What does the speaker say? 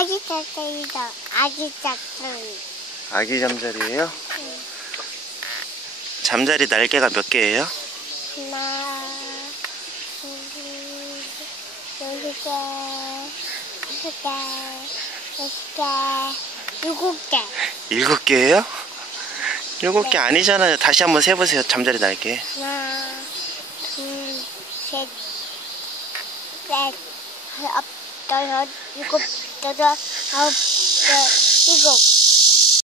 아기 짝짝이다. 아기 짝짝이. 아기 잠자리예요? 잠자리 날개가 몇 개예요? 하나, 둘, 여섯 개, 다섯 개, 여섯 개, 일곱 개. 일곱 개예요? 일곱 개 아니잖아요. 다시 한번 세보세요. 잠자리 날개. 하나, 둘, 셋, 넷, 다섯, 여섯, 일곱, 여덟, 아홉, 열, 일곱.